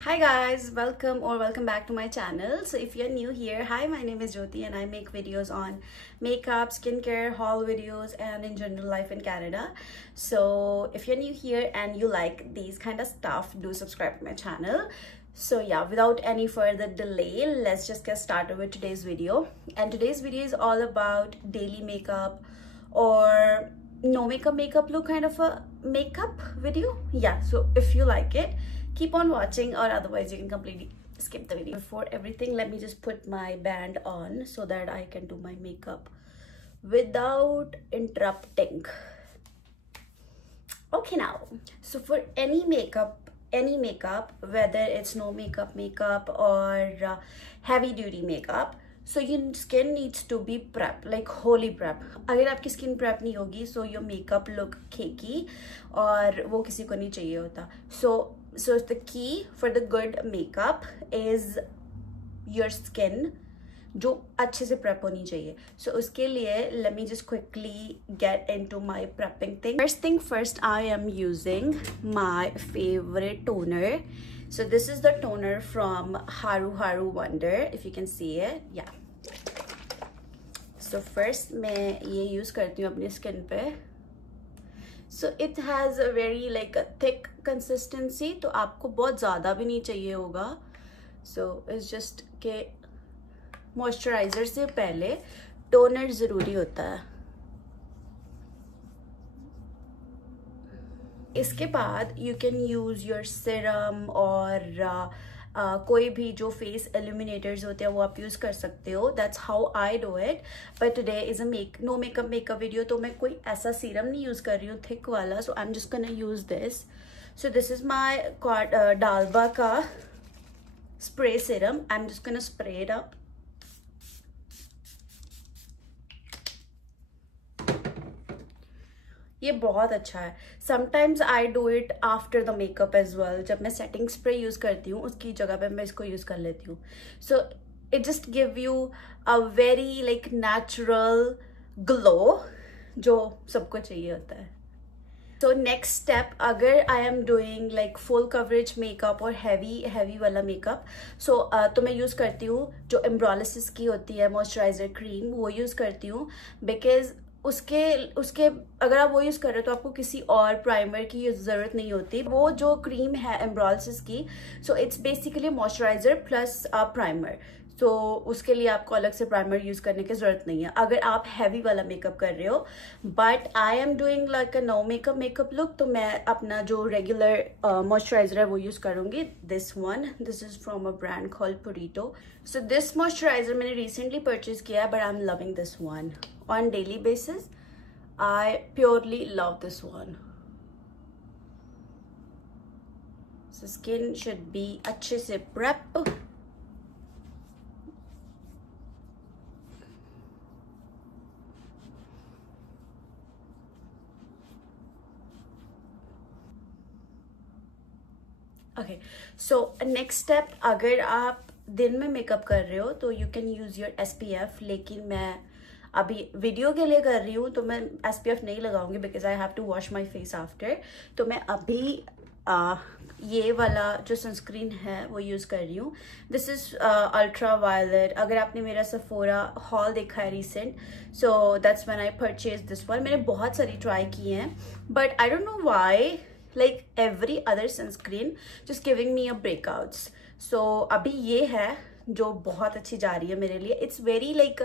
Hi guys, welcome back to my channel. So if you're new here, hi, my name is Jyoti and I make videos on makeup, skincare, haul videos and in general life in Canada. So if you're new here and you like these kind of stuff, do subscribe to my channel. So yeah, without any further delay, let's just get started with today's video. And today's video is all about daily makeup or no makeup look, kind of a makeup video. Yeah, so if you like it, keep on watching, or otherwise you can completely skip the video. Before everything, let me just put my band on so that I can do my makeup without interrupting. Okay, now, so for any makeup, whether it's no makeup or heavy duty makeup, so your skin needs to be prep, like wholly prep. अगर आपकी skin prep नहीं होगी, so your makeup look cakey और वो किसी को नहीं चाहिए होता. So the key for the good makeup is your skin जो अच्छे से prep होनी चाहिए. So उसके लिए let me just quickly get into my prepping thing. First thing first, I am using my favorite toner. So this is the toner from Haru Haru Wonder, if you can see it. Yeah. So first मैं ये use करती हूँ अपनी skin पे. So it has a very like a thick consistency, तो आपको बहुत ज़्यादा भी नहीं चाहिए होगा. So it's just के मॉइस्चराइजर से पहले टोनर ज़रूरी होता है. इसके बाद you can use your serum और कोई भी जो फेस एल्यूमिनेटर्स होते हैं वो आप यूज़ कर सकते हो. That's how I do it. But today is a no makeup video, तो मैं कोई ऐसा सीरम नहीं यूज़ कर रही हूँ थिक वाला. So I'm just gonna use this. So this is my Dalba का spray serum. I'm just gonna spray it up. ये बहुत अच्छा है. Sometimes I do it after the makeup as well. जब मैं सेटिंग स्प्रे यूज़ करती हूँ उसकी जगह पे मैं इसको यूज़ कर लेती हूँ. So it just give you a very like natural glow जो सबको चाहिए होता है. तो नेक्स्ट स्टेप, अगर आई am doing like full coverage makeup और हैवी वाला मेकअप, सो तो मैं यूज़ करती हूँ जो एम्ब्रोलिसिस की होती है मॉइस्चराइजर क्रीम, वो यूज़ करती हूँ. बिकॉज उसके अगर आप वो यूज़ कर रहे हो तो आपको किसी और प्राइमर की ज़रूरत नहीं होती. वो जो क्रीम है एम्ब्रोलिसिस की, so it's basically moisturiser plus primer. तो उसके लिए आपको अलग से प्राइमर यूज़ करने की ज़रूरत नहीं है अगर आप हैवी वाला मेकअप कर रहे हो. But I am doing like a no makeup look, तो मैं अपना जो रेगुलर मॉइस्चराइजर है वो यूज़ करूँगी. This is from a brand called Purito. So this moisturizer मैंने रिसेंटली परचेज किया है, but I am loving this one on daily basis. I purely love this one. So skin should be अच्छे से prep. Okay, so next step, अगर आप दिन में makeup कर रहे हो तो you can use your SPF. लेकिन मैं अभी वीडियो के लिए कर रही हूँ तो मैं SPF नहीं लगाऊंगी because I have to wash my face after. तो मैं अभी ये वाला जो सनस्क्रीन है वो यूज़ कर रही हूँ. This is ultra violet. अगर आपने मेरा सफोरा हॉल देखा है recent, so that's when I purchase this one. मैंने बहुत सारी ट्राई की हैं but I don't know why like every other sunscreen just giving me a breakouts. सो अभी ये है जो बहुत अच्छी जा रही है मेरे लिए. It's very like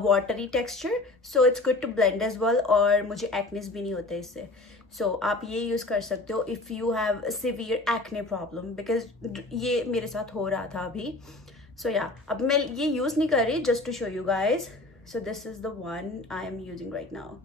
watery texture, so it's good to blend as well. और मुझे एक्नेस भी नहीं होते इससे. सो आप ये यूज़ कर सकते हो if you have severe acne problem, because ये मेरे साथ हो रहा था अभी. सो या अब मैं ये यूज़ नहीं कर रही, just to show you guys. So this is the one I am using right now.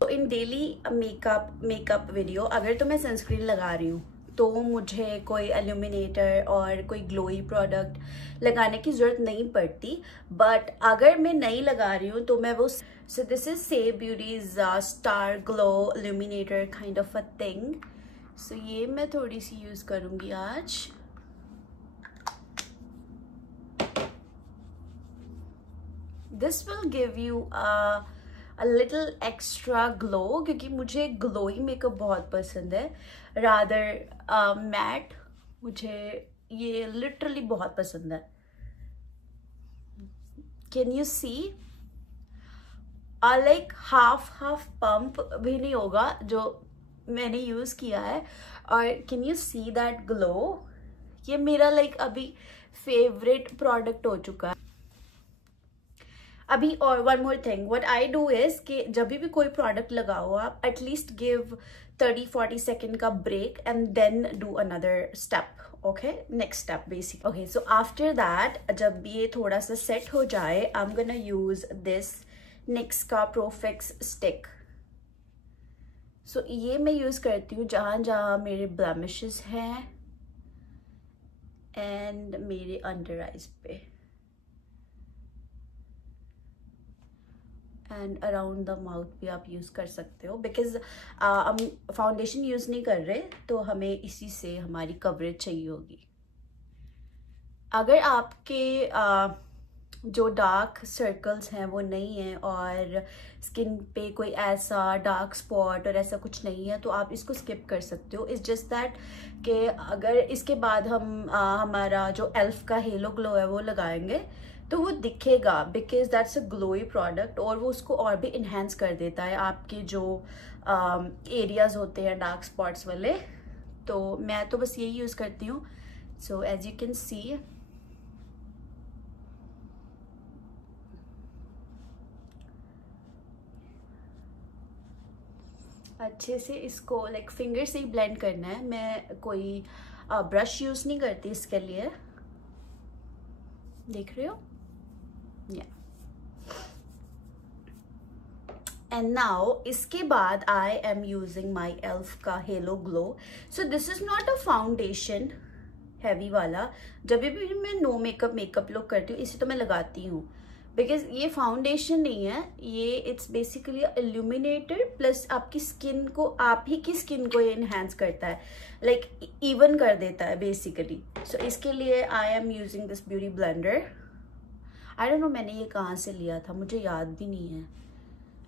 तो इन डेली मेकअप वीडियो अगर तो मैं सनस्क्रीन लगा रही हूँ तो मुझे कोई एल्यूमिनेटर और कोई ग्लोई प्रोडक्ट लगाने की ज़रूरत नहीं पड़ती. बट अगर मैं नहीं लगा रही हूँ तो मैं वो, so this is Saie beauty's star glow illuminator kind of a thing. सो ये मैं थोड़ी सी यूज़ करूँगी आज. This will give you a little extra glow, क्योंकि मुझे ग्लोई मेकअप बहुत पसंद है. रादर मैट मुझे ये लिटरली बहुत पसंद है। Can you see like half pump भी नहीं होगा जो मैंने यूज किया है। और can you see that glow, ये मेरा लाइक अभी फेवरेट प्रोडक्ट हो चुका है अभी। और one more thing what I do is कि जब भी कोई प्रोडक्ट लगाओ आप एटलीस्ट गिव 30-40 सेकेंड का break and then do another step. Okay, next step basic. Okay, so after that जब ये थोड़ा सा सेट हो जाए I am gonna use this NYX का प्रोफिक्स स्टिक। सो ये मैं यूज करती हूँ जहां जहां मेरे ब्लेमिशेस हैं एंड मेरे अंडर आइज पे एंड अराउंड द माउथ भी आप यूज कर सकते हो, बिकॉज हम फाउंडेशन यूज नहीं कर रहे तो हमें इसी से हमारी कवरेज चाहिए होगी। अगर आपके जो डार्क सर्कल्स हैं वो नहीं है और स्किन पे कोई ऐसा डार्क स्पॉट और ऐसा कुछ नहीं है तो आप इसको स्किप कर सकते हो। इट्स जस्ट दैट कि अगर इसके बाद हम हमारा जो एल्फ का हेलो ग्लो है वो लगाएंगे तो वो दिखेगा, because that's a glowy product और वो उसको और भी इन्हेंस कर देता है आपके जो एरियाज होते हैं डार्क स्पॉट्स वाले। तो मैं तो बस यही यूज़ करती हूँ। So as you can see अच्छे से इसको लाइक फिंगर से ही ब्लेंड करना है। मैं कोई ब्रश यूज़ नहीं करती इसके लिए, देख रहे हो। एंड नाउ इसके बाद I am using my Elf का halo glow. So this is not a foundation heavy वाला। जब भी मैं नो मेकअप लुक करती हूँ इसे तो मैं लगाती हूँ, बिकॉज ये फाउंडेशन नहीं है, ये इट्स बेसिकली इल्यूमिनेटेड प्लस आपकी स्किन को, आप ही की स्किन को ये इन्हेंस करता है, लाइक इवन कर देता है बेसिकली। सो इसके लिए आई am using this beauty blender. I don't no मैंने ये कहाँ से लिया था, मुझे याद भी नहीं है।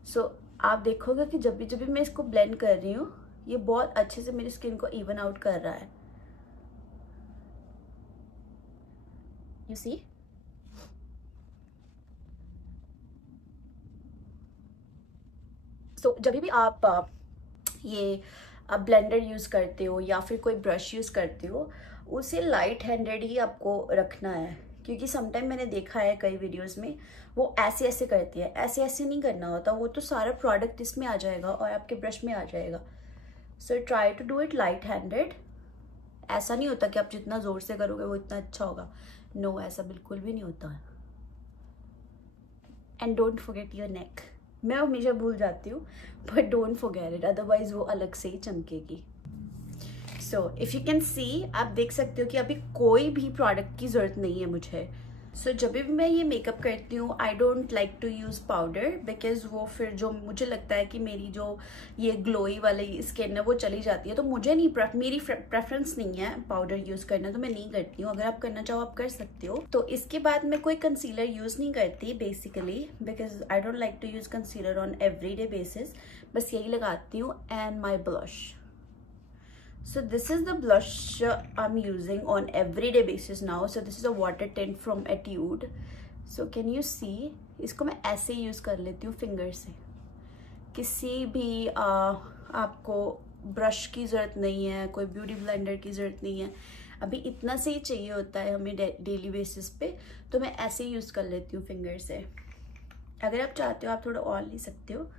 सो आप देखोगे कि जब भी मैं इसको ब्लेंड कर रही हूँ ये बहुत अच्छे से मेरी स्किन को इवन आउट कर रहा है। यू सी, सो जब भी आप ये ब्लेंडर यूज करते हो या फिर कोई ब्रश यूज करते हो उसे लाइट हैंडेड ही आपको रखना है, क्योंकि समटाइम मैंने देखा है कई वीडियोस में वो ऐसे ऐसे करती है। ऐसे ऐसे नहीं करना होता, वो तो सारा प्रोडक्ट इसमें आ जाएगा और आपके ब्रश में आ जाएगा। So try to do it light handed. ऐसा नहीं होता कि आप जितना जोर से करोगे वो इतना अच्छा होगा, नो ऐसा बिल्कुल भी नहीं होता। And don't forget your neck. मैं हमेशा भूल जाती हूँ but don't forget it, otherwise वो अलग से ही चमकेगी। So if you can see, आप देख सकते हो कि अभी कोई भी प्रोडक्ट की ज़रूरत नहीं है मुझे। सो जब भी मैं ये मेकअप करती हूँ I don't like to use powder, because वो फिर जो मुझे लगता है कि मेरी जो ये ग्लोई वाली स्किन है वो चली जाती है, तो मुझे नहीं मेरी प्रेफरेंस नहीं है पाउडर यूज़ करना, तो मैं नहीं करती हूँ। अगर आप करना चाहो आप कर सकते हो। तो इसके बाद मैं कोई कंसीलर यूज़ नहीं करती basically, because I don't like to use concealer on everyday basis. बस यही लगाती हूँ and my blush. So this is the blush I'm using on everyday basis now. So this is a water tint from Etude. So can you see? इसको मैं ऐसे use कर लेती हूँ फिंगर से। किसी भी आपको ब्रश की जरूरत नहीं है, कोई ब्यूटी ब्लेंडर की जरूरत नहीं है। अभी इतना से ही चाहिए होता है हमें डेली बेसिस पे, तो मैं ऐसे यूज कर लेती हूँ फिंगर से। अगर आप चाहते हो आप थोड़ा और ले सकते हो,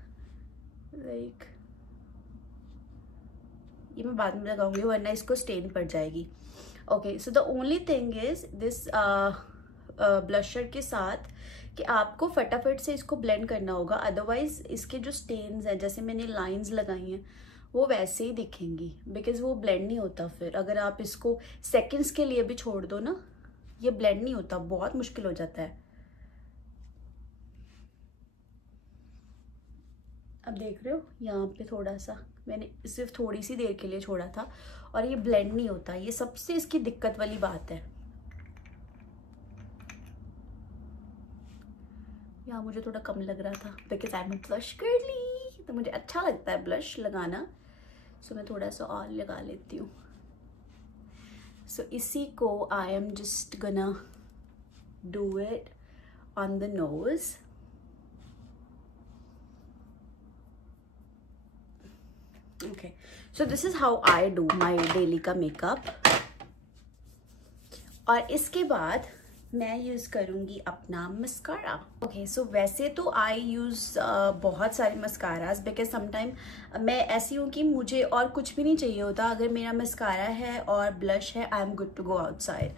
लाइक ये मैं बाद में लगाऊंगी वरना इसको स्टेन पड़ जाएगी। Okay, so the only thing is this blusher के साथ कि आपको फटाफट से इसको ब्लेंड करना होगा, अदरवाइज इसके जो स्टेन्स हैं, जैसे मैंने लाइंस लगाई हैं, वो वैसे ही दिखेंगी, बिकॉज वो ब्लेंड नहीं होता। फिर अगर आप इसको सेकंड्स के लिए भी छोड़ दो ना, ये ब्लेंड नहीं होता, बहुत मुश्किल हो जाता है। अब देख रहे हो यहाँ पे थोड़ा सा मैंने सिर्फ थोड़ी सी देर के लिए छोड़ा था और ये ब्लेंड नहीं होता। ये सबसे इसकी दिक्कत वाली बात है। यहाँ मुझे थोड़ा कम लग रहा था because I am blush girly, तो मुझे अच्छा लगता है ब्लश लगाना, सो मैं थोड़ा सा और लगा लेती हूँ। So इसी को I am just gonna do it on the nose. Okay, so this is how I do my daily का makeup. और इसके बाद मैं यूज़ करूँगी अपना मस्कारा. ओके, सो वैसे तो आई यूज़ बहुत सारे मस्कारास, बिकॉज समटाइम मैं ऐसी हूँ कि मुझे और कुछ भी नहीं चाहिए होता. अगर मेरा मस्कारा है और ब्लश है, I am good to go outside.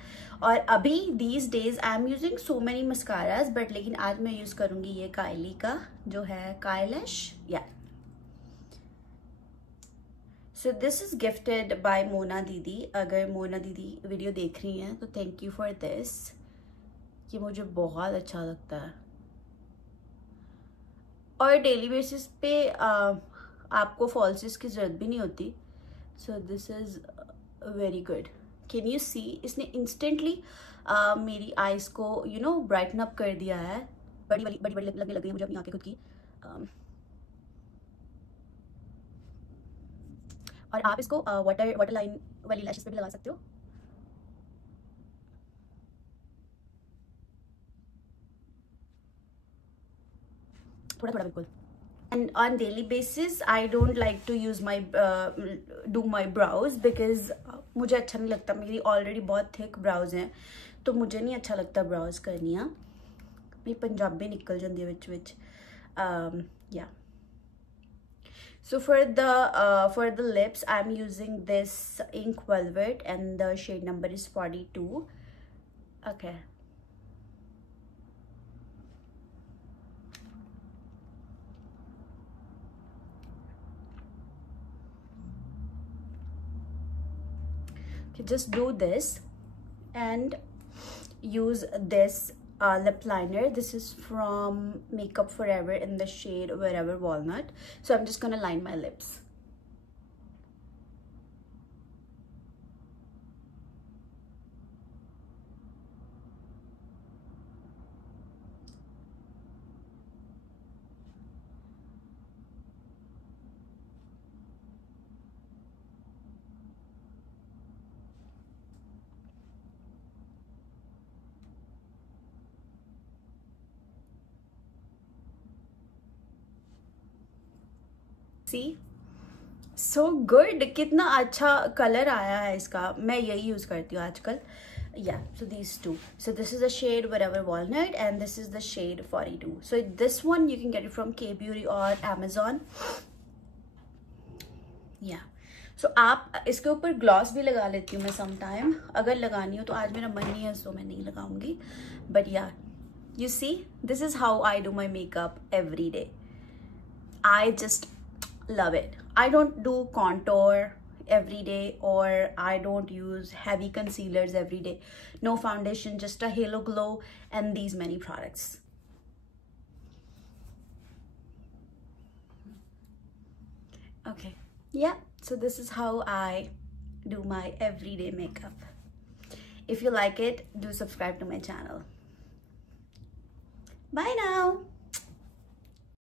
और अभी these days I am using so many mascaras, but लेकिन आज मैं यूज़ करूँगी ये कायली का जो है काइलैश. या सो this is gifted bye Mona दीदी. अगर मोना दीदी वीडियो देख रही हैं तो थैंक यू फॉर दिस. ये मुझे बहुत अच्छा लगता है और डेली बेसिस पे आपको फॉल्सेस की ज़रूरत भी नहीं होती. So this is very good. Can you see, इसने इंस्टेंटली मेरी आईज को ब्राइटन अप कर दिया है. बड़ी बड़ी बड़ी बड़ी लगने लग गई है मुझे अपनी आंखें खुद की. और आप इसको वाटर लाइन वाली लैशेस पे भी लगा सकते हो. थोड़ा थोड़ा बिल्कुल. And on daily basis I don't like to use my do my brows because मुझे अच्छा नहीं लगता. मेरी ऑलरेडी बहुत थिक ब्राउज हैं तो मुझे नहीं अच्छा लगता ब्राउज करनिया. मेरी पंजाबी निकल जाती है विच. या so for the lips I'm using this ink velvet and the shade number is 42. Okay, just do this and use this lip liner. This is from Makeup Forever in the shade Wherever Walnut. So I'm just gonna line my lips. See, so good. कितना अच्छा colour आया है इसका. मैं यही use करती हूँ आजकल. Yeah, so these two. So this is the shade Wherever Walnut and this is the shade 42. So this one you can get it from K-Beauty or Amazon. Yeah. So आप इसके ऊपर ग्लॉस भी लगा लेती हूँ मैं समटाइम. अगर लगानी हो तो आज मेरा मन नहीं है तो मैं नहीं लगाऊंगी. But yeah, you see, this is how I do my makeup every day. I just love it. I don't do contour every day or I don't use heavy concealers every day. No foundation, just a halo glow and these many products. Okay, yeah, so this is how I do my everyday makeup. If you like it, do subscribe to my channel. Bye now.